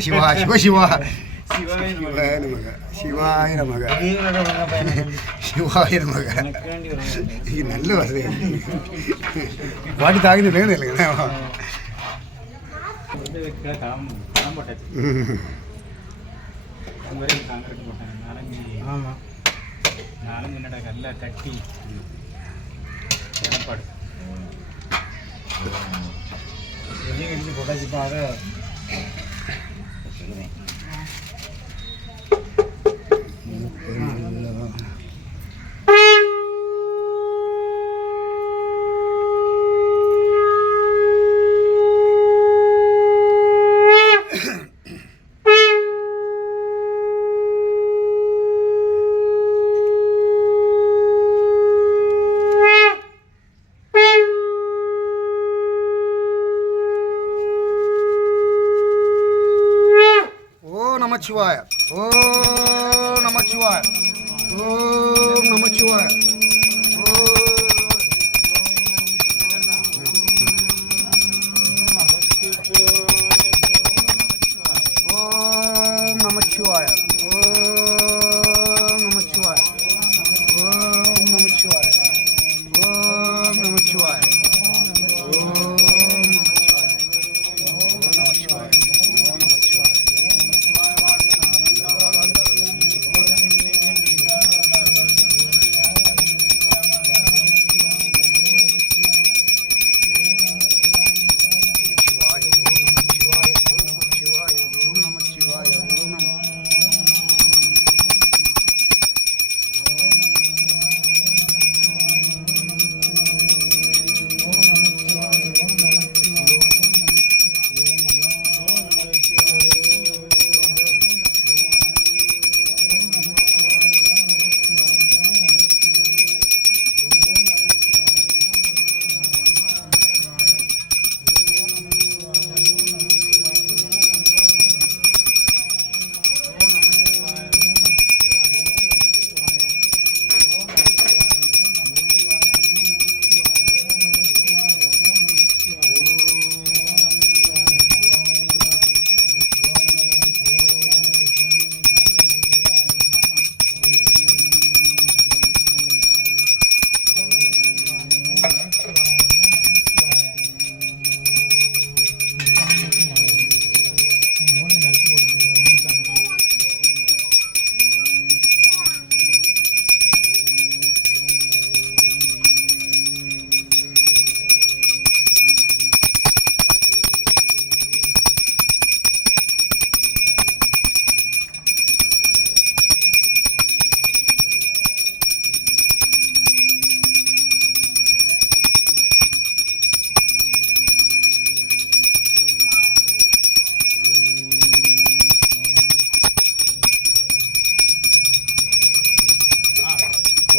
சிவா சிவ சிவா சிவாய நமக சிவாய நமக சிவாய நமக நல்ல வசதி பாட்டு தாக்கிட்டு இல்லைங்கண்ணா ஆமாம் நானும் முன்னாடி கல்ல கட்டி சாப்பாடு போட்டாச்சு அதை சொல்லுவேன். நமச்சிவாய ஓம் நமச்சிவாய ஓம் நமச்சிவாய ஓம் நமச்சிவாய ஓம் நமச்சிவாய ஓம் நமச்சிவாய ஓம் நமச்சிவாய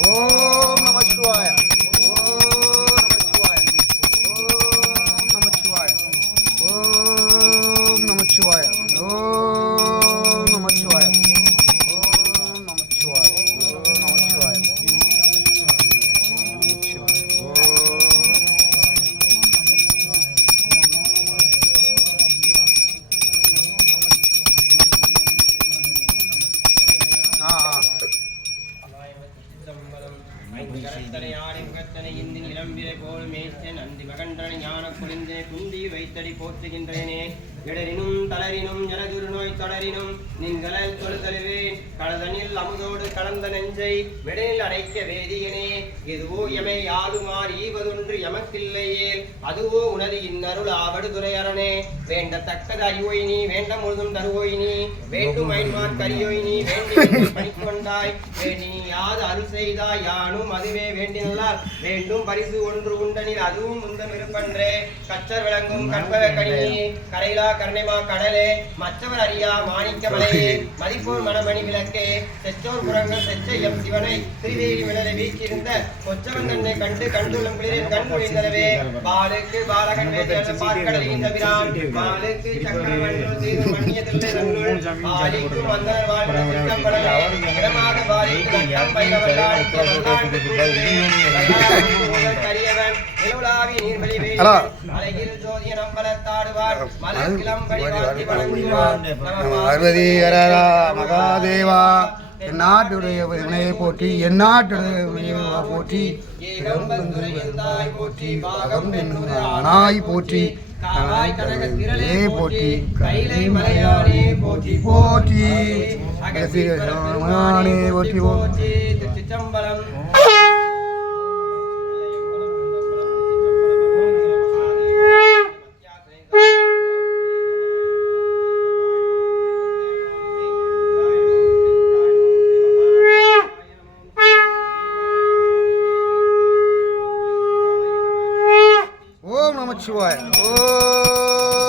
ஓம் நம சிவாய ஓம் நம சிவாய ஓம் நம சிவாய ஓம் நம சிவாய ஓம் நம சிவாய ஓம் நம சிவாய வைத்தடி போற்றுகின்றேனே இடரினும் தளரினும் எனதுரு நோய் தொடரினும் நின்களல் தொழுதழுவேன் கடதனில் அமுதோடு கலந்த நெஞ்சை விடலில் அடைக்க வேதியனே எதுவோ எமை ஆளுமாறு ஈவதொன்று எமக்கில்லையே அதுவோ உனது இன்னருள் ஆவடுதுறை அரணே வேண்டத்தக்கது அறிவோய் நீ வேண்ட முழுதும் தருவோய் நீ வேண்டும் ஐன்மார் கரியோய் நீ வேண்டி பணிக்கொண்டாய் வேண்டி நீ யாது அருள் செய்தாய் யானும் அதுவே வேண்டினலால் வேண்டும் பரிசு ஒன்று உண்டனில் அதுவும் முந்தம் இருப்பன்றே கச்சர் விளங்கும் கற்பக கனியே கரையிலா கருணைமா கடலே மற்றவர் அறியா மாணிக்கமலையே மதிப்போர் மணமணி விளக்கே செச்சோர் புறங்கள் செச்சையம் சிவனை திருவேலி மிடலை வீச்சிருந்த கொச்சவன் தன்னை கண்டு கண்டுள்ளம் குளிரில் கண் குளிர்ந்தனவே பாலுக்கு பாலகன் பார்க்கடல் இந்த பிரான் பாலுக்கு சக்கரவண்டு தீரு மண்ணியதில்லை நன்றுள் பாலிக்கு மன்னர் வாழ்வு சித்தம்படலே இடமாக பாலிக்கு நட்டம் பயிலவல்லாடிக்கு வல்லாண்டு கரியவன் நிலவுலாவி நீர்மலிவே அழகில் ஜோதிய நம்பலத்தாடுவார் மலர் கிளம்படி வாழ்த்தி வணங்குவார் பார்வதி ஹரஹர மகாதேவா எந்நாட்டுடைய வினையை போற்றி எந்நாட்டுடைய போற்றி ஏகம்பந்துரையந்தாய் போற்றி பாகம் ஆனாய் போற்றி காவாய் கனக திரளே போற்றி கைலை மலையானே போற்றி போற்றி அகசிவரமானே போற்றி போற்றி திருச்சிற்றம்பலம் ஓம் நமச்சிவாய. ஓம்